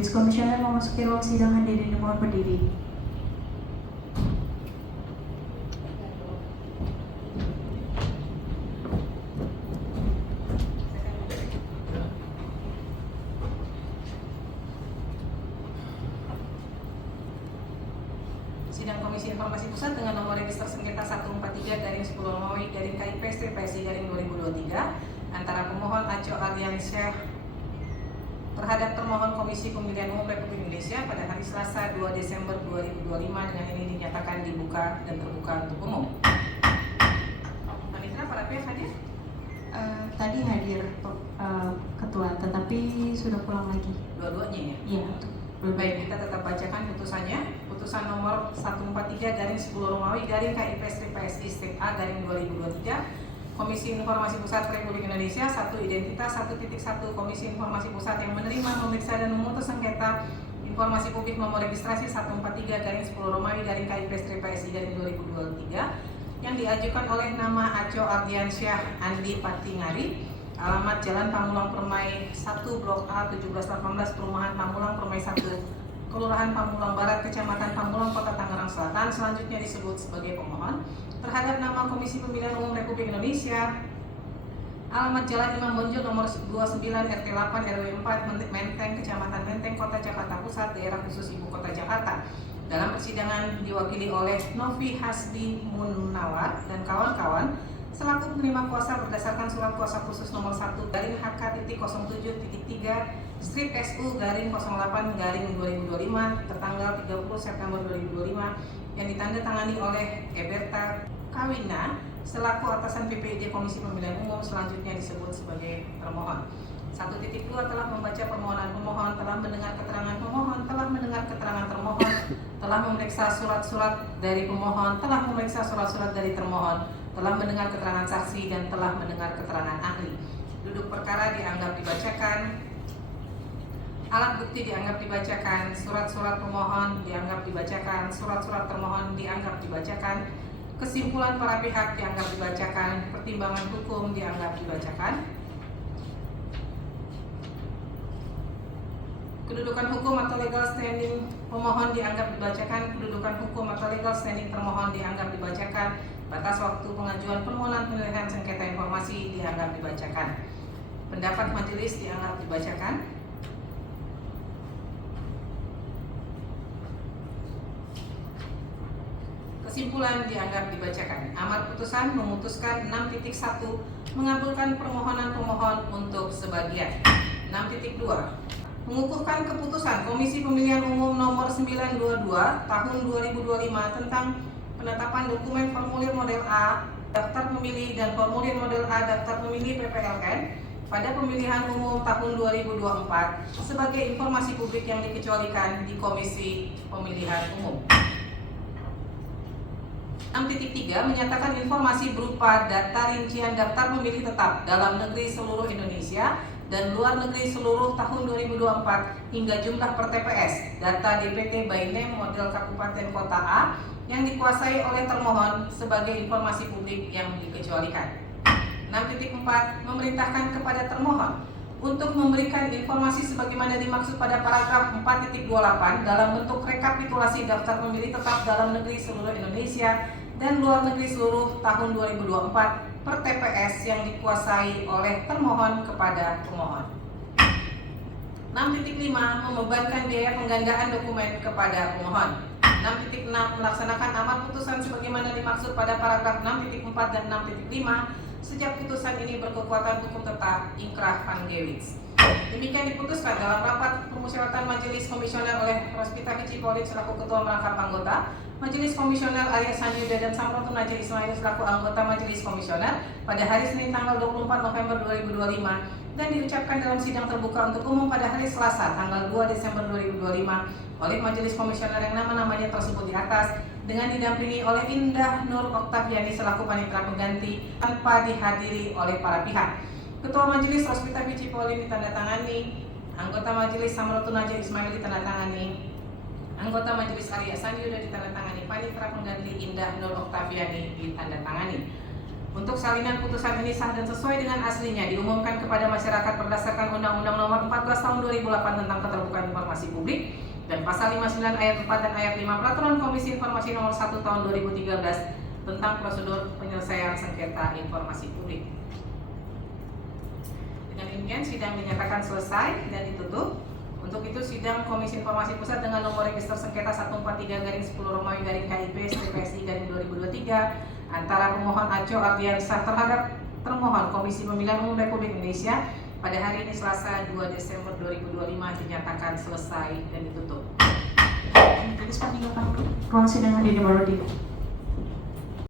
Majelis Komisioner memasuki ruang sidang, hadirin dimohon berdiri. Sidang Komisi Informasi Pusat dengan nomor register sengketa 143/10-KIP-PSI-2023 antara pemohon Aco Ardiansyah terhadap termohon Komisi Pemilihan Umum Republik Indonesia pada hari Selasa 2 Desember 2025 dengan ini dinyatakan dibuka dan terbuka untuk umum. Panitra, para pihak hadir? Tadi hadir Ketua, tetapi sudah pulang lagi. Dua-duanya ya? Iya. Baik, kita tetap bacakan putusannya. Putusan nomor 143/10-KIP-PSI-A/2023 Komisi Informasi Pusat Republik Indonesia 1 Identitas 1.1 Komisi Informasi Pusat yang menerima, memeriksa dan memutus sengketa informasi publik nomor registrasi 143/10-KIP-PSI-2023 yang diajukan oleh nama Aco Ardiansyah Andi Patingari, alamat Jalan Pamulang Permai 1 Blok A 1718 Perumahan Pamulang Permai 1 Kelurahan Pamulang Barat, Kecamatan Pamulang, Kota Tangerang Selatan, selanjutnya disebut sebagai pemohon, terhadap nama Komisi Pemilihan Umum Republik Indonesia, alamat Jalan Imam Bonjol nomor 29 RT 8 RW 4 Menteng, Kecamatan Menteng, Kota Jakarta Pusat, Daerah Khusus Ibu Kota Jakarta. Dalam persidangan diwakili oleh Novi Hasbi Munawar dan kawan-kawan selaku penerima kuasa berdasarkan surat kuasa khusus nomor 1-HK.007-3-SU-08-2025 tertanggal 30 September 2025 yang ditandatangani oleh Eberta Kawina selaku atasan PPID Komisi Pemilihan Umum, selanjutnya disebut sebagai termohon. 1.2 telah membaca permohonan pemohon, telah mendengar keterangan pemohon, telah mendengar keterangan termohon, telah memeriksa surat-surat dari pemohon, telah memeriksa surat-surat dari termohon, telah mendengar keterangan saksi dan telah mendengar keterangan ahli. Duduk perkara dianggap dibacakan, alat bukti dianggap dibacakan, surat-surat pemohon dianggap dibacakan, surat-surat termohon dianggap dibacakan, kesimpulan para pihak dianggap dibacakan, pertimbangan hukum dianggap dibacakan, kedudukan hukum atau legal standing pemohon dianggap dibacakan, kedudukan hukum atau legal standing termohon dianggap dibacakan, batas waktu pengajuan permohonan penyelesaian sengketa informasi dianggap dibacakan, pendapat majelis dianggap dibacakan, kesimpulan dianggap dibacakan. Amar putusan memutuskan 6.1 mengabulkan permohonan pemohon untuk sebagian. 6.2 mengukuhkan keputusan Komisi Pemilihan Umum nomor 922 tahun 2025 tentang penetapan dokumen formulir model A daftar pemilih dan formulir model A daftar pemilih PPLN pada pemilihan umum tahun 2024 sebagai informasi publik yang dikecualikan di Komisi Pemilihan Umum. 6.3 menyatakan informasi berupa data rincian daftar pemilih tetap dalam negeri seluruh Indonesia dan luar negeri seluruh tahun 2024 hingga jumlah per TPS, data DPT by name model Kabupaten Kota A yang dikuasai oleh termohon sebagai informasi publik yang dikecualikan. 6.4 memerintahkan kepada termohon untuk memberikan informasi sebagaimana dimaksud pada paragraf 4.28 dalam bentuk rekapitulasi daftar pemilih tetap dalam negeri seluruh Indonesia dan luar negeri seluruh tahun 2024 per TPS yang dikuasai oleh termohon kepada pemohon. 6.5 membebankan biaya penggandaan dokumen kepada pemohon. 6.6 melaksanakan amar putusan sebagaimana dimaksud pada paragraf 6.4 dan 6.5 sejak putusan ini berkekuatan hukum tetap inkrah van Gewitz. Demikian diputuskan dalam rapat permusyawaratan Majelis Komisioner oleh Rospita Kicipolit selaku Ketua Merangkap Anggota, Majelis Komisioner Arya Sanjuda dan Samratun Naja Ismail selaku anggota Majelis Komisioner pada hari Senin tanggal 24 November 2025 dan diucapkan dalam sidang terbuka untuk umum pada hari Selasa tanggal 2 Desember 2025 oleh Majelis Komisioner yang nama-namanya tersebut di atas dengan didampingi oleh Indah Nur Oktaviani selaku panitera pengganti tanpa dihadiri oleh para pihak. Ketua Majelis Rospita Kicipolit ditandatangani, anggota Majelis Samratun Naja Ismail ditandatangani, anggota Majelis Arya Sanjuda ditandatangani, panitera pengganti Indah Nur Oktaviani ditandatangani. Untuk salinan putusan ini sah dan sesuai dengan aslinya diumumkan kepada masyarakat berdasarkan Undang-Undang Nomor 14 Tahun 2008 tentang Keterbukaan Informasi Publik dan Pasal 59 Ayat 4 dan Ayat 5 Peraturan Komisi Informasi Nomor 1 Tahun 2013 tentang prosedur penyelesaian sengketa informasi publik. Dengan demikian sidang dinyatakan selesai dan ditutup. Untuk itu sidang Komisi Informasi Pusat dengan nomor register sengketa 143-10-KIP/TPSI/2023 antara pemohon Aco Ardiansah terhadap termohon Komisi Pemilihan Umum Republik Indonesia pada hari ini Selasa 2 Desember 2025 dinyatakan selesai dan ditutup. Tulis peninggalkan ruang sidang hadirin Barodin.